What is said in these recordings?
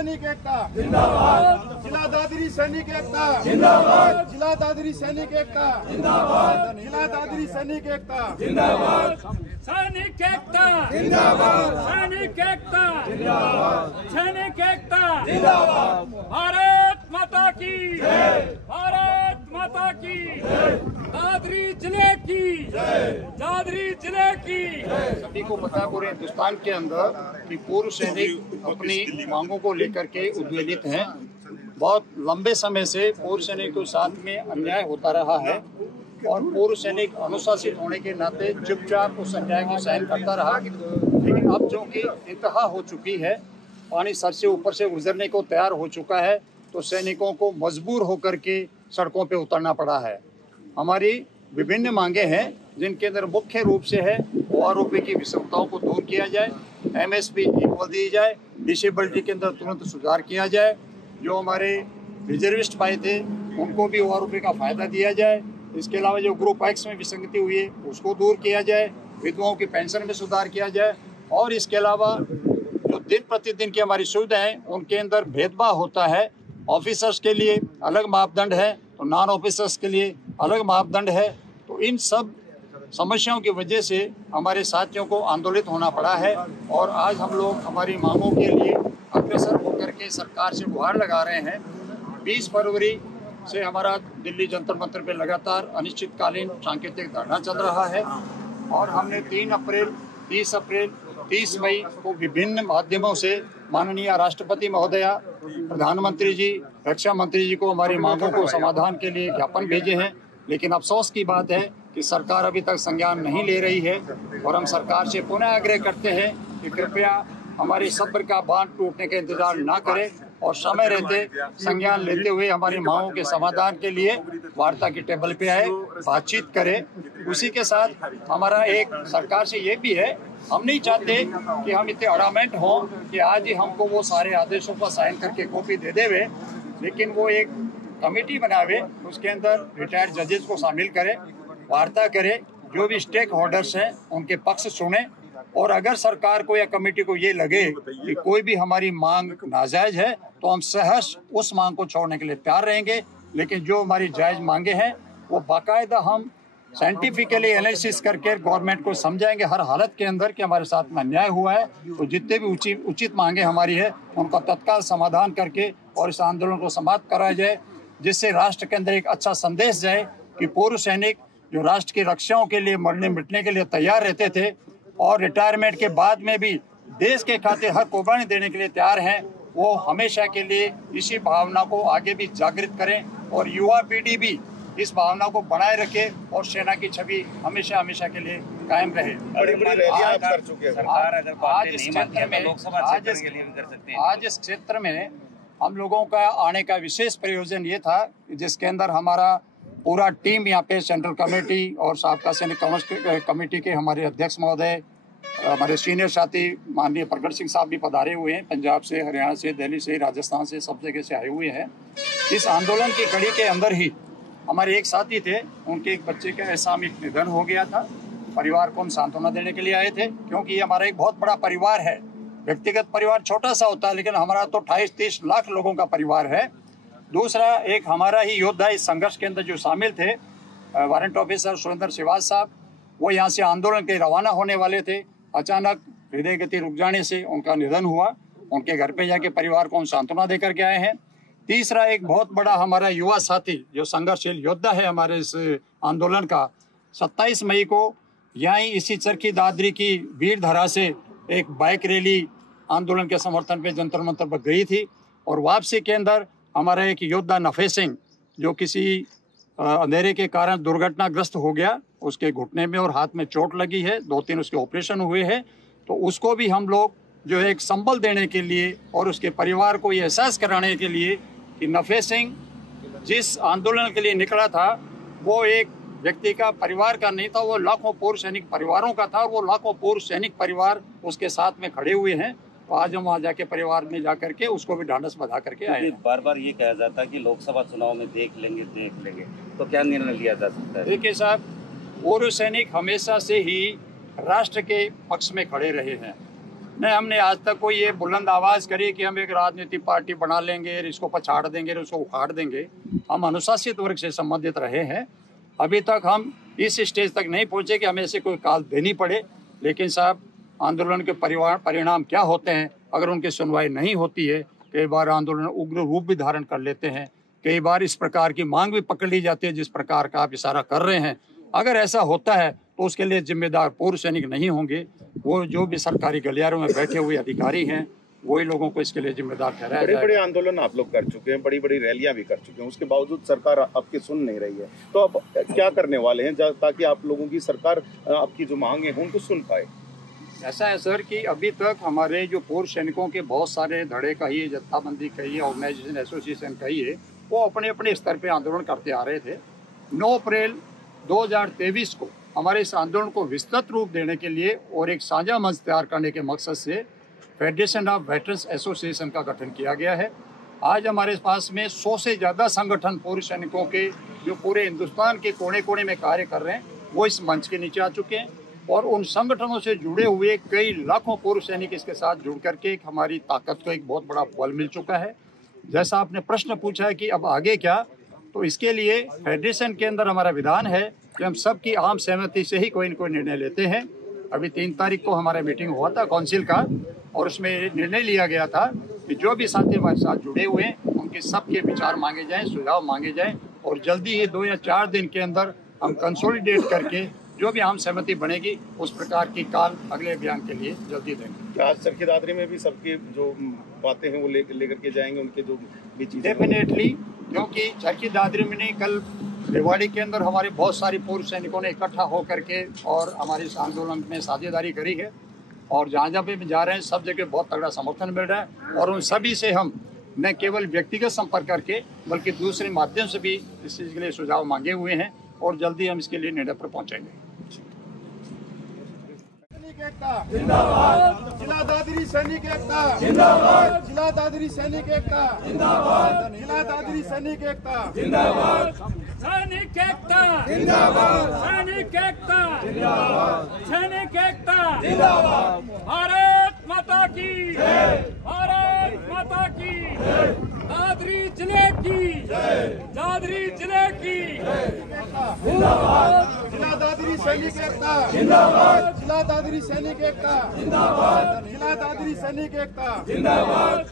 सैनिक एकता जिंदाबाद, जिला दादरी सैनिक एकता जिंदाबाद, जिला दादरी सैनिक एकता जिंदाबाद, जिला दादरी सैनिक एकता जिंदाबाद, सैनिक एकता जिंदाबाद, सैनिक एकता जिंदाबाद, सैनिक एकता जिंदाबाद। भारत माता की जय, भारत माता की जय, दादरी जिले की जय, दादरी जिले की। सभी को पता पूरे हिंदुस्तान के अंदर कि पूर्व सैनिक अपनी मांगों को लेकर के उद्वेलित हैं। बहुत लंबे समय से पूर्व सैनिक के साथ में अन्याय होता रहा है और पूर्व सैनिक अनुशासित होने के नाते चुपचाप उस अन्याय को सहन करता रहा। लेकिन अब जो कि इंतहा हो चुकी है, पानी सर से ऊपर से गुजरने को तैयार हो चुका है, तो सैनिकों को मजबूर होकर के सड़कों पे उतरना पड़ा है। हमारी विभिन्न मांगे हैं जिनके अंदर मुख्य रूप से है OROP की विषमताओं को दूर किया जाए, MSP इक्वल दी जाए, डिसेबिलिटी के अंदर तुरंत सुधार किया जाए, जो हमारे रिजर्विस्ट पाए थे उनको भी OROP का फायदा दिया जाए। इसके अलावा जो ग्रुप X में विसंगति हुई है उसको दूर किया जाए, विधवाओं की पेंशन में सुधार किया जाए और इसके अलावा जो दिन प्रतिदिन की हमारी सुविधाएं उनके अंदर भेदभाव होता है। ऑफिसर्स के लिए अलग मापदंड है तो नॉन ऑफिसर्स के लिए अलग मापदंड है। तो इन सब समस्याओं की वजह से हमारे साथियों को आंदोलित होना पड़ा है और आज हम लोग हमारी मांगों के लिए अग्रसर होकर के सरकार से गुहार लगा रहे हैं। 20 फरवरी से हमारा दिल्ली जंतर मंतर पे लगातार अनिश्चितकालीन सांकेतिक धरना चल रहा है और हमने 3 अप्रैल, 30 अप्रैल, 30 मई को विभिन्न माध्यमों से माननीय राष्ट्रपति महोदया, प्रधानमंत्री जी, रक्षा मंत्री जी को हमारी मांगों को समाधान के लिए ज्ञापन भेजे हैं। लेकिन अफसोस की बात है कि सरकार अभी तक संज्ञान नहीं ले रही है और हम सरकार से पुनः आग्रह करते हैं कि कृपया हमारे सब्र का बांध टूटने का इंतजार ना करें और समय रहते संज्ञान लेते हुए हमारी मांगों के समाधान के लिए वार्ता की टेबल पे आए, बातचीत करें। उसी के साथ हमारा एक सरकार से ये भी है, हम नहीं चाहते कि हम इतने अड़ामेंट हों कि आज ही हमको वो सारे आदेशों पर साइन करके कॉपी दे देवे, लेकिन वो एक कमेटी बनावे, उसके अंदर रिटायर्ड जजेस को शामिल करें, वार्ता करें, जो भी स्टेक होल्डर्स हैं उनके पक्ष सुने और अगर सरकार को या कमेटी को ये लगे कि कोई भी हमारी मांग नाजायज है तो हम सहर्ष उस मांग को छोड़ने के लिए तैयार रहेंगे। लेकिन जो हमारी जायज मांगे हैं वो बाकायदा हम साइंटिफिकली एनालिसिस करके गवर्नमेंट को समझाएंगे हर हालत के अंदर कि हमारे साथ में अन्याय हुआ है। तो जितने भी उचित मांगे हमारी है उनका तत्काल समाधान करके और इस आंदोलन को समाप्त कराया जाए, जिससे राष्ट्र के अंदर एक अच्छा संदेश जाए कि पूर्व सैनिक जो राष्ट्र की रक्षाओं के लिए मरने मिटने के लिए तैयार रहते थे और रिटायरमेंट के बाद में भी देश के खातिर हर कुर्बानी देने के लिए तैयार हैं, वो हमेशा के लिए इसी भावना को आगे भी जागृत करें और युवा पीढ़ी भी इस भावना को बनाए रखे और सेना की छवि हमेशा हमेशा के लिए कायम रहे। आज इस क्षेत्र में हम लोगों का आने का विशेष प्रयोजन ये था जिसके अंदर हमारा पूरा टीम यहाँ पे सेंट्रल कमेटी और साबका सैनिक कमेटी के हमारे अध्यक्ष महोदय, हमारे सीनियर साथी माननीय प्रगट सिंह साहब भी पधारे हुए हैं। पंजाब से, हरियाणा से, दिल्ली से, राजस्थान से, सब जगह से आए हुए हैं। इस आंदोलन की कड़ी के अंदर ही हमारे एक साथी थे, उनके एक बच्चे का असामयिक निधन हो गया था। परिवार को हम सांत्वना देने के लिए आए थे क्योंकि ये हमारा एक बहुत बड़ा परिवार है। व्यक्तिगत परिवार छोटा सा होता है लेकिन हमारा तो 28-30 लाख लोगों का परिवार है। दूसरा एक हमारा ही योद्धा इस संघर्ष के अंदर जो शामिल थे, वारंट ऑफिसर सुरेंद्र श्रीवास साहब, वो यहाँ से आंदोलन के रवाना होने वाले थे। अचानक हृदय गति रुक जाने से उनका निधन हुआ। उनके घर पे जाके परिवार को हम सांत्वना देकर के आए हैं। तीसरा एक बहुत बड़ा हमारा युवा साथी जो संघर्षशील योद्धा है हमारे इस आंदोलन का, 27 मई को यहीं इसी चरखी दादरी की वीर धरा से एक बाइक रैली आंदोलन के समर्थन पे जंतर मंतर पर गई थी और वापसी के अंदर हमारा एक योद्धा नफे सिंह जो किसी अंधेरे के कारण दुर्घटनाग्रस्त हो गया, उसके घुटने में और हाथ में चोट लगी है, 2-3 उसके ऑपरेशन हुए हैं। तो उसको भी हम लोग जो है एक संबल देने के लिए और उसके परिवार को ये एहसास कराने के लिए कि नफे सिंह जिस आंदोलन के लिए निकला था वो एक व्यक्ति का, परिवार का नहीं था, वो लाखों पूर्व सैनिक परिवारों का था और वो लाखों पूर्व सैनिक परिवार उसके साथ में खड़े हुए हैं। तो आज हम वहाँ जाके परिवार में जा करके उसको भी ढांढस बधा करके आए। बार बार ये कहा जाता है कि लोकसभा चुनाव में देख लेंगे, तो क्या निर्णय लिया जा सकता है? देखिए साहब, पूर्व सैनिक हमेशा से ही राष्ट्र के पक्ष में खड़े रहे हैं। नहीं, हमने आज तक कोई ये बुलंद आवाज़ करी कि हम एक राजनीतिक पार्टी बना लेंगे, इसको पछाड़ देंगे, इसको उखाड़ देंगे। हम अनुशासित वर्ग से संबंधित रहे हैं। अभी तक हम इस स्टेज तक नहीं पहुंचे कि हमें ऐसे कोई काल देनी पड़े। लेकिन साहब, आंदोलन के परिणाम क्या होते हैं अगर उनकी सुनवाई नहीं होती है? कई बार आंदोलन उग्र रूप भी धारण कर लेते हैं, कई बार इस प्रकार की मांग भी पकड़ ली जाती है जिस प्रकार का आप इशारा कर रहे हैं। अगर ऐसा होता है तो उसके लिए जिम्मेदार पूर्व सैनिक नहीं होंगे, वो जो भी सरकारी गलियारों में बैठे हुए अधिकारी हैं वही लोगों को इसके लिए जिम्मेदार ठहराया जाएगा। बड़े आंदोलन आप लोग कर चुके हैं, बड़ी बड़ी रैलियां भी कर चुके हैं, उसके बावजूद सरकार आपकी सुन नहीं रही है, तो अब क्या करने वाले हैं ताकि आप लोगों की सरकार आपकी जो मांगे हैं उनको सुन पाए? ऐसा है सर कि अभी तक हमारे जो पूर्व सैनिकों के बहुत सारे धड़े कहिए, जत्थाबंदी कहिए, ऑर्गेनाइजेशन एसोसिएशन कहिए, वो अपने अपने स्तर पे आंदोलन करते आ रहे थे। 9 अप्रैल 2023 को हमारे इस आंदोलन को विस्तृत रूप देने के लिए और एक साझा मंच तैयार करने के मकसद से फेडरेशन ऑफ वेटरन्स एसोसिएशन का गठन किया गया है। आज हमारे पास में 100 से ज़्यादा संगठन पूर्व सैनिकों के जो पूरे हिंदुस्तान के कोने कोने में कार्य कर रहे हैं वो इस मंच के नीचे आ चुके हैं, और उन संगठनों से जुड़े हुए कई लाखों पूर्व सैनिक इसके साथ जुड़ करके एक हमारी ताकत को एक बहुत बड़ा बल मिल चुका है। जैसा आपने प्रश्न पूछा है कि अब आगे क्या, तो इसके लिए फेडरेशन के अंदर हमारा विधान है कि हम सबकी आम सहमति से ही कोई न कोई निर्णय लेते हैं। अभी 3 तारीख को हमारा मीटिंग हुआ था काउंसिल का, और उसमें निर्णय लिया गया था कि जो भी साथी हमारे साथ जुड़े हुए हैं उनके सबके विचार मांगे जाएं, सुझाव मांगे जाएं, और जल्दी ही 2 या 4 दिन के अंदर हम कंसोलिडेट करके जो भी आम सहमति बनेगी उस प्रकार की काल अगले अभियान के लिए जल्दी देंगे। क्या चरखी दादरी में भी सबकी जो बातें हैं वो लेकर के जाएंगे, उनके जो भी चीजें? डेफिनेटली, क्योंकि चरखी दादरी में नहीं, कल रेवाड़ी के अंदर हमारे बहुत सारे पूर्व सैनिकों ने इकट्ठा होकर के और हमारे इस आंदोलन में साझेदारी करी है, और जहाँ जहाँ पे भी जा रहे हैं सब जगह बहुत तगड़ा समर्थन मिल रहा है। और उन सभी से हम न केवल व्यक्तिगत संपर्क करके बल्कि दूसरे माध्यम से भी इस चीज़ के लिए सुझाव मांगे हुए हैं, और जल्दी हम इसके लिए निर्णय पर पहुँचेंगे। जिंदाबाद। जिला दादरी सैनिक एकता जिंदाबाद। जिला दादरी सैनिक एकता जिंदाबाद। जिला दादरी सैनिक एकता जिंदाबाद। सैनिक एकता जिंदाबाद। सैनिक एकता जिंदाबाद। सैनिक एकता जिंदाबाद। भारत माता की जय। भारत माता की जय। दादरी जिले की जय। दादरी जिले की जिंदाबाद। जिला दादरी सैनिक एकता जिंदाबाद। जिला दादरी सैनिक एकता जिंदाबाद। जिला दादरी सैनिक एकता जिंदाबाद।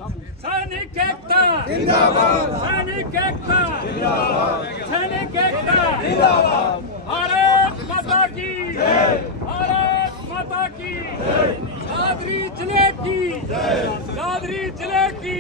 सैनिक एकता जिंदाबाद। सैनिक एकता जिंदाबाद। सैनिक एकता जिंदाबाद। भारत माता की जय। भारत माता की जय। दादरी जिले की जय। दादरी जिले की